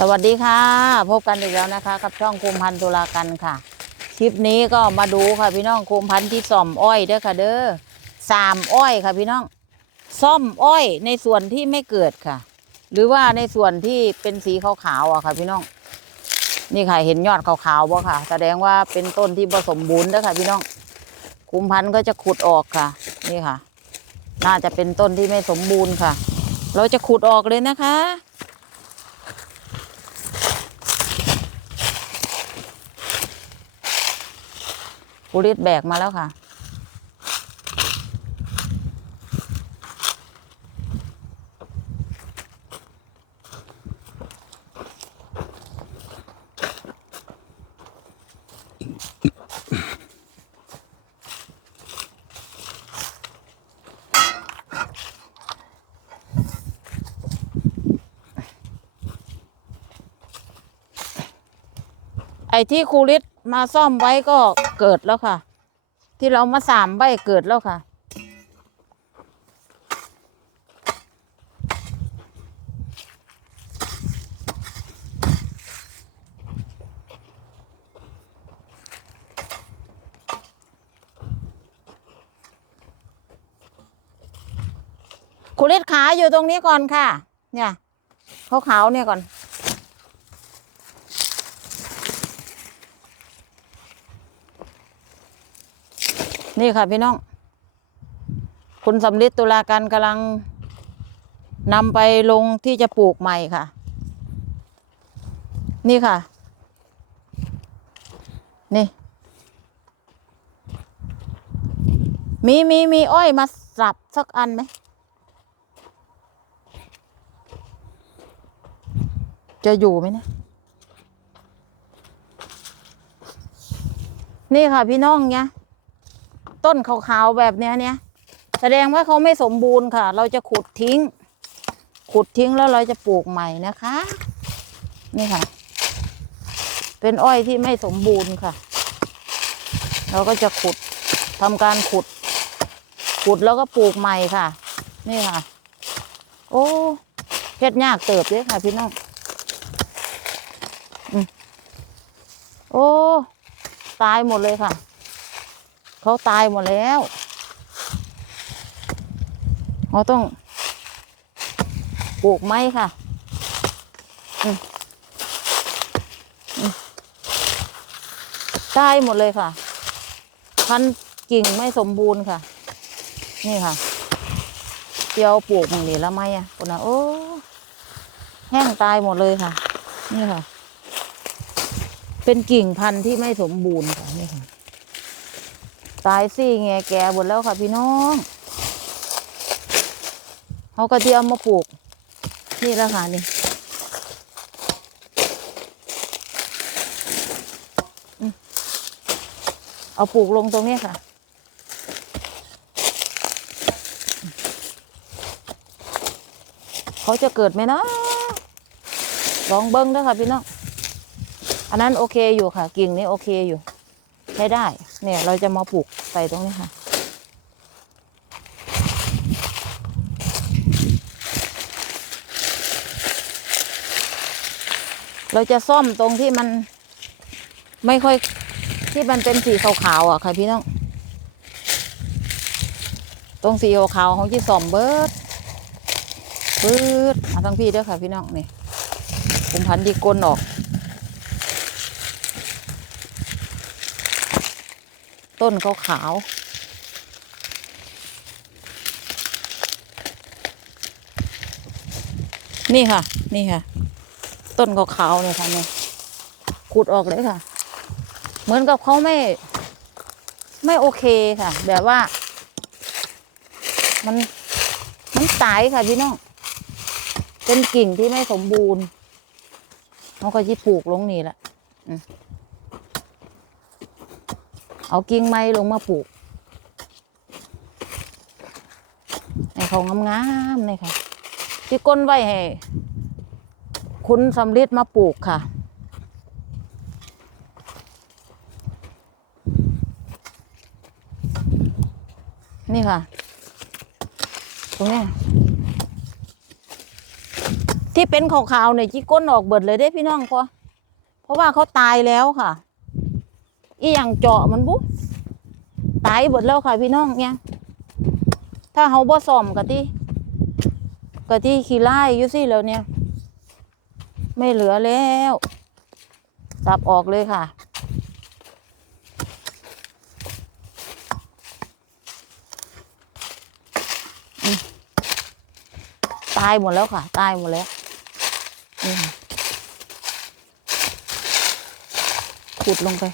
สวัสดีค่ะ พบกันอีกแล้วนะคะ กับช่องคุมพันธุลากันค่ะ คลิปนี้ก็มาดูค่ะพี่น้องคุมพันธ์ที่ซ่อมอ้อยเด้อค่ะ เด้อสามอ้อยค่ะพี่น้อง ซ่อมอ้อยในส่วนที่ไม่เกิดค่ะ หรือว่าในส่วนที่เป็นสีขาวๆอะค่ะ พี่น้อง นี่ค่ะเห็นยอดขาวๆบ่ค่ะ แสดงว่าเป็นต้นที่ผสมบูรณ์เด้อค่ะ พี่น้อง คุมพันธ์ก็จะขุดออกค่ะ นี่ค่ะ น่าจะเป็นต้นที่ไม่สมบูรณ์ค่ะ เราจะขุดออกเลยนะคะ ปุริศแบกมาแล้วค่ะไอ้ที่ครูฤทธิ์ มาซ่อมไว้ก็เกิดแล้วค่ะ ที่เรามาสามใบเกิดแล้วค่ะครูฤทธิ์ขาอยู่ตรงนี้ก่อนค่ะ เนี่ยขาวๆเนี่ยก่อน นี่ค่ะพี่น้อง คุณสำลิดตุลาการกำลังนำไปลงที่จะปลูกใหม่ค่ะ นี่ค่ะ นี่ มีมีมีอ้อยมาสับสักอันไหม จะอยู่ไหมเนะนี่ค่ะพี่น้องเนี่ย ต้นขาวๆแบบเนี้ยเนี่ย แสดงว่าเขาไม่สมบูรณ์ค่ะ เราจะขุดทิ้ง ขุดทิ้งแล้วเราจะปลูกใหม่นะคะ นี่ค่ะ เป็นอ้อยที่ไม่สมบูรณ์ค่ะ เราก็จะขุดทำการขุด ขุดแล้วก็ปลูกใหม่ค่ะ นี่ค่ะ โอ้เฮ็ดยากเติบเลยค่ะ พี่น้องอโอ้ ตายหมดเลยค่ะ เขาตายหมดแล้วเราต้องปลูกไม้ค่ะตายหมดเลยค่ะ พันกิ่งไม่สมบูรณ์ค่ะ นี่ค่ะเดียวปลูกตรงนี้แล้วไหมอะคนน่ะโอ้แห้งตายหมดเลยค่ะ นี่ค่ะ เป็นกิ่งพันธุ์ที่ไม่สมบูรณ์ค่ะนี่ค่ะ ตายซี่แงแก่หมดแล้วค่ะพี่น้องเอากระเทียมมาปลูก นี่แล้วค่ะนี่เอาปลูกลงตรงนี้ค่ะ เขาจะเกิดไหมนะลองเบิ้งด้วยค่ะพี่น้อง อันนั้นโอเคอยู่ค่ะ กิ่งนี้โอเคอยู่ ใช้ได้ เนี่ยเราจะมาปลูกใส่ตรงนี้ค่ะ เราจะซ่อมตรงที่มันไม่ค่อยที่มันเป็นสีขาวๆอะค่ะพี่น้อง ตรงสีขาวๆของที่ซ่อมเบิดเบิดเอาทั้งพี่ด้วยค่ะพี่น้องนี่ผมพันดีกลนออก ต้นขาวขาวๆนี่ค่ะ นี่ค่ะ ต้นขาวขาวๆเนี่ยค่ะเนี่ยขุดออกเลยค่ะ เหมือนกับเขาไม่ ไม่โอเคค่ะ แบบว่า มันมันตายค่ะพี่น้องเป็นกิ่งที่ไม่สมบูรณ์เขาก็จะปลูกลงนี่แหละ เอากิ่งไม้ลงมาปลูกให้เขางามๆเลยค่ะที่ก้นไว้ให้คุณสำลิดมาปลูกค่ะ นี่ค่ะ ตรงนี้ที่เป็นขาวๆเนี่ยจิก้นออกเบิดเลยได้พี่น้องพอเพราะว่าเขาตายแล้วค่ะ อีอย่างเจาะมันบุ๊ตายหมดแล้วค่ะพี่น้องเนี่ย ถ้าเขาบ่ซ่อมกะที่กะที่ขี้ไล่อยู่สิแล้วเนี่ย ไม่เหลือแล้วสับออกเลยค่ะตายหมดแล้วค่ะ ตายหมดแล้วขุดลงไป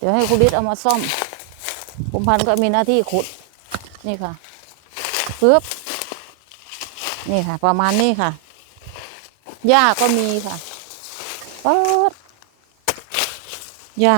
เดี๋ยวให้คุณฤทธิ์เอามาซ่อมผมพันธ์ก็มีหน้าที่ขุด นี่ค่ะปึ๊บนี่ค่ะ ประมาณนี้ค่ะหญ้าก็มีค่ะป๊ดหญ้า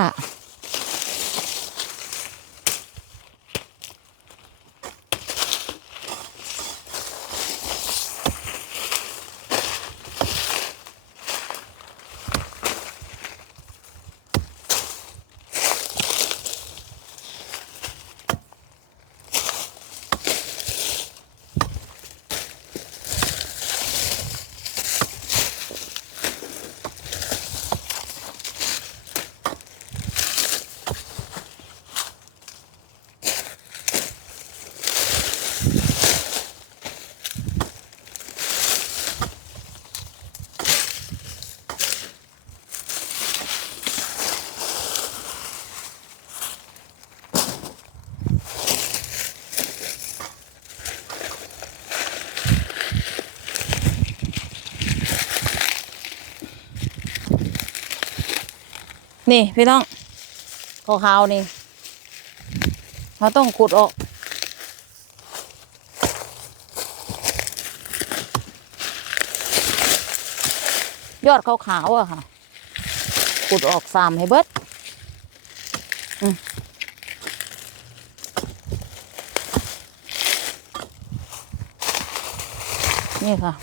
นี่พี่น้องขาวๆนี่เราต้องขุดออก ยอดขาวๆอะค่ะ ขุดออกสามให้เบิดนี่ค่ะ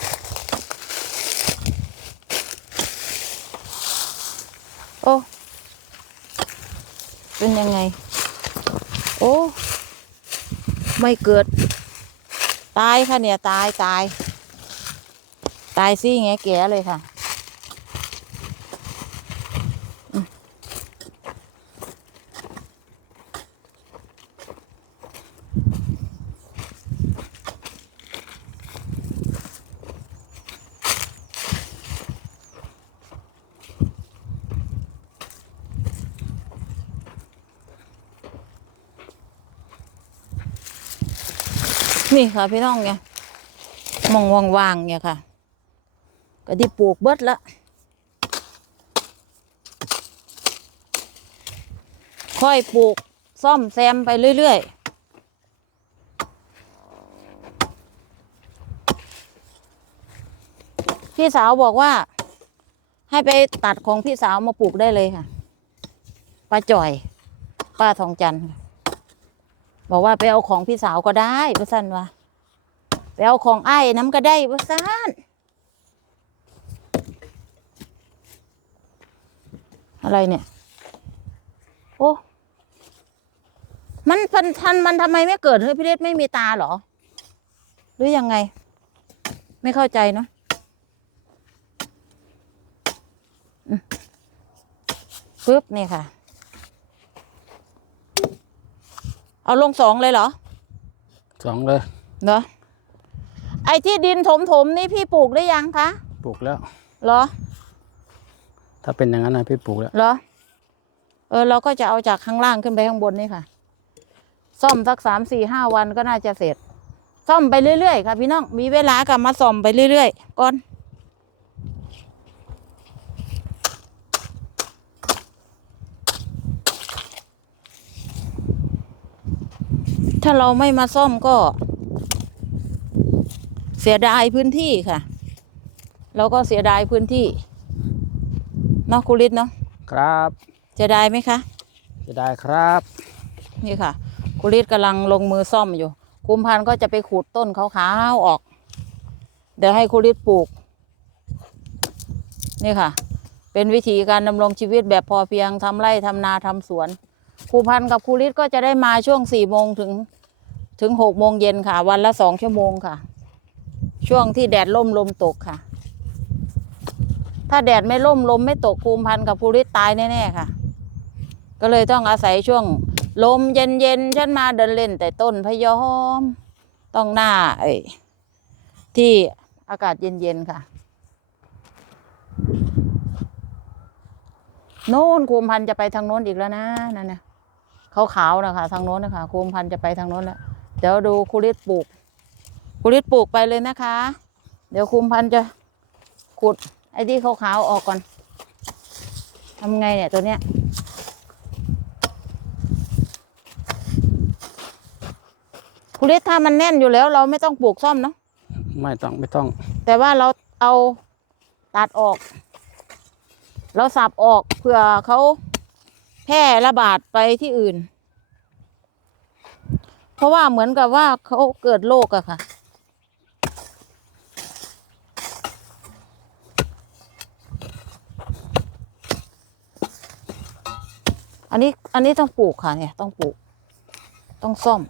โอ้ เป็นยังไง โอ้ ไม่เกิด ตายค่ะเนี่ย ตายตาย ตายซี่ไงแก่เลยค่ะ นี่ค่ะพี่น้องเนี่ยมองว่างๆเนี่ยค่ะ ก็ที่ปลูกเบิดละค่อยปลูกซ่อมแซมไปเรื่อยๆพี่สาวบอกว่า ให้ไปตัดของพี่สาวมาปลูกได้เลยค่ะป้าจ่อย ป้าทองจันทร์ บอกว่าไปเอาของพี่สาวก็ได้ป้าสั้นวะไปเอาของไอ้น้ำก็ได้ป้าสั้นอะไรเนี่ย โอ้มันพันทันมันทำไมไม่เกิดเฮ้ยพี่เล็ไม่มีตาเหรอ หรือยังไง ไม่เข้าใจเนาะปึ๊บนี่ค่ะ เอาลงสองเลยเหรอสองเลยเหรอไอ้ที่ดินถมๆนี่พี่ปลูกได้ยังคะปลูกแล้วเหรอ ถ้าเป็นอย่างนั้นนะพี่ปลูกแล้วเหรอ เออ เราก็จะเอาจากข้างล่างขึ้นไปข้างบนนี่ค่ะ ซ่อมสักสามสี่ห้าวันก็น่าจะเสร็จ ซ่อมไปเรื่อยๆค่ะพี่น้อง มีเวลากลับมาซ่อมไปเรื่อยๆก่อน ถ้าเราไม่มาซ่อมก็ เสียดายพื้นที่ค่ะ เราก็เสียดายพื้นที่เนาะคุริตเนาะครับเสียดายไหมคะจะได้ครับ นี่ค่ะคุริตกำลังลงมือซ่อมอยู่ คุมพันธุ์ก็จะไปขูดต้นขาวๆออก เดี๋ยวให้คุริตปลูก นี่ค่ะ เป็นวิธีการดำรงชีวิตแบบพอเพียงทำไร่ทำนาทำสวน ครูพันธ์กับครูฤทธิ์ก็จะได้มาช่วงสี่โมงถึงถึงหกโมงเย็นค่ะ วันละสองชั่วโมงค่ะ ช่วงที่แดดล่มลมตกค่ะ ถ้าแดดไม่ล่มลมไม่ตกภูพันธ์กับภูริตตายแน่ๆค่ะ ก็เลยต้องอาศัยช่วงลมเย็นๆฉันมาเดินเล่น แต่ต้นพยอม ต้องหน้าไอ้ที่อากาศเย็นๆค่ะ โน่นคูมพันธ์จะไปทางโน้นอีกแล้วนะนั่นนะ ขาวๆนะคะทางโน้นนะคะคูมพันธุ์จะไปทางโน้นแล้วเดี๋ยวดูคุริตปลูกคุริตปลูกไปเลยนะคะ เดี๋ยวคุมพันธุ์จะขุดไอ้ที่ขาวๆออกก่อนทำไงเนี่ยตัวเนี้ยคุริตถ้ามันแน่นอยู่แล้ว เราไม่ต้องปลูกซ่อมเนาะไม่ต้องไม่ต้อง แต่ว่าเราเอาตัดออก เราสับออกเผื่อเขาแพร่ระบาดไปที่อื่น เพราะว่าเหมือนกับว่าเขาเกิดโรคอะค่ะ อันนี้อันนี้ต้องปลูกค่ะเนี่ยต้องปลูก ต้องซ่อม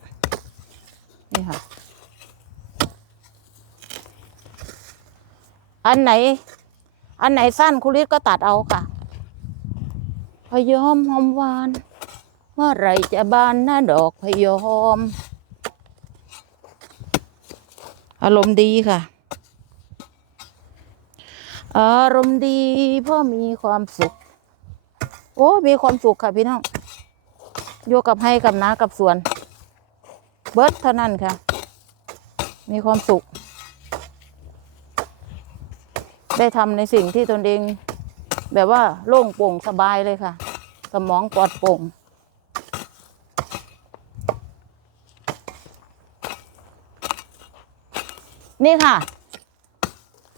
นี่ค่ะ อันไหน อันไหนสั้นคุริตก็ตัดเอาค่ะ พยอมหอมหวาน เมื่อไรจะบานหน้าดอกพยอม อารมณ์ดีค่ะ อารมณ์ดีพราะมีความสุข โอ้ มีความสุขค่ะพี่น้องอยู่กับให้กับน้ากับสวน เบิร์ดเท่านั้นค่ะ มีความสุข ได้ทำในสิ่งที่ตนเอง แบบว่าโล่งโปร่งสบายเลยค่ะ สมองปลอดโปร่งนี่ค่ะ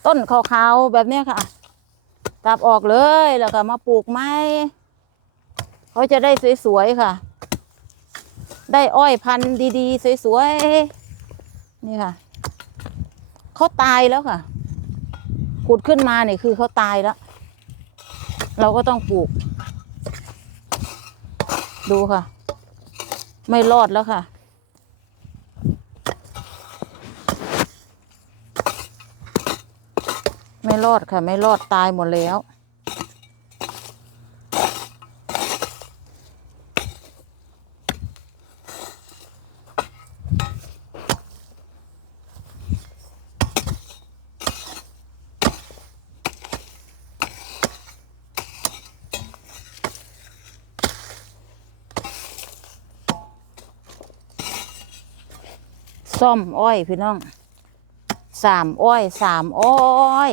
ต้นขาวๆแบบนี้ค่ะ ตับออกเลยแล้วก็มาปลูกไม้เขาจะได้สวยๆค่ะ ได้อ้อยพันธุ์ดีๆ สวยๆ นี่ค่ะ เขาตายแล้วค่ะ ขุดขึ้นมาเนี่ยคือเขาตายแล้ว เราก็ต้องปลูก ดูค่ะ ไม่รอดแล้วค่ะ ไม่รอดค่ะ ไม่รอดตายหมดแล้ว ซ่อมอ้อยพี่น้องสามอ้อยสามอ้อย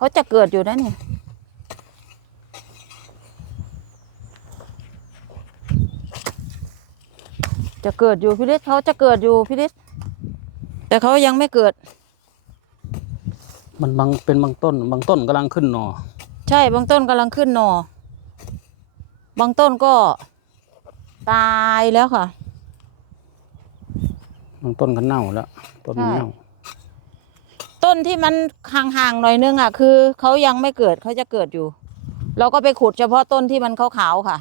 เขาจะเกิดอยู่นะเนี่ยจะเกิดอยู่พี่ฤทธิ์เขาจะเกิดอยู่พี่ฤทธิ์แต่เขายังไม่เกิด มันบางเป็นบางต้น บางต้นกำลังขึ้นหนอ ใช่บางต้นกำลังขึ้นหนอ บางต้นก็ตายแล้วค่ะ บางต้นก็เน่าแล้ว ต้นมันใช่เน่า ต้นที่มันห่างๆหน่อยนึงอะ คือเขายังไม่เกิดเขาจะเกิดอยู่ เราก็ไปขุดเฉพาะต้นที่มันขาวๆค่ะ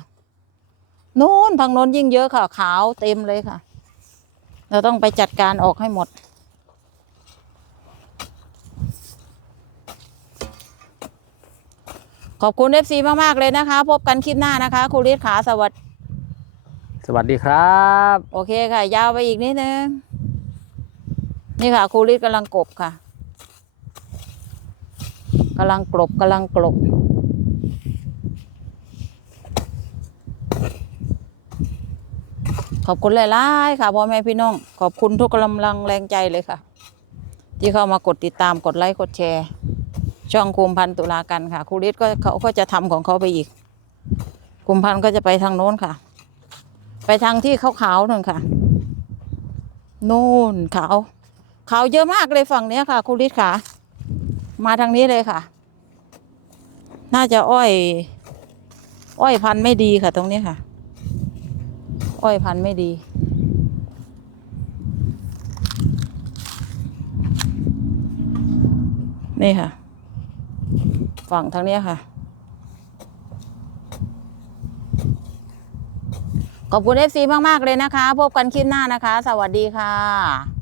นู้นทางโน้นยิ่งเยอะค่ะ ขาวเต็มเลยค่ะ เราต้องไปจัดการออกให้หมด ขอบคุณเอฟซีมาก ๆ เลยนะคะ พบกันคลิปหน้านะคะครูฤทธิ์ขาสวัสดีสวัสดีครับ โอเคค่ะ ยาวไปอีกนิดนึง นี่ค่ะครูฤทธิ์กำลังกบค่ะ กำลังกลบกำลังกลบ ขอบคุณหลายๆค่ะพ่อแม่พี่น้อง ขอบคุณทุกกำลังแรงใจเลยค่ะ ที่เข้ามากดติดตามกดไลค์กดแชร์ ช่องคุมพันธ์ตุลากันค่ะครูฤทธิ์ก็เขาก็จะทำของเขาไปอีกคุมพันธ์ก็จะไปทางโน้นค่ะ ไปทางที่ขาวๆนั่นค่ะนู่นขาวขาวเยอะมากเลยฝั่งเนี้ยค่ะคุณฤทธิ์ค่ะ มาทางนี้เลยค่ะ น่าจะอ้อย อ้อยพันธุ์ไม่ดีค่ะ ตรงนี้ค่ะ อ้อยพันธุ์ไม่ดี นี่ค่ะ ฝั่งทางนี้ค่ะ ขอบคุณเอฟซีมาก ๆ เลยนะคะ พบกันคลิปหน้านะคะ สวัสดีค่ะ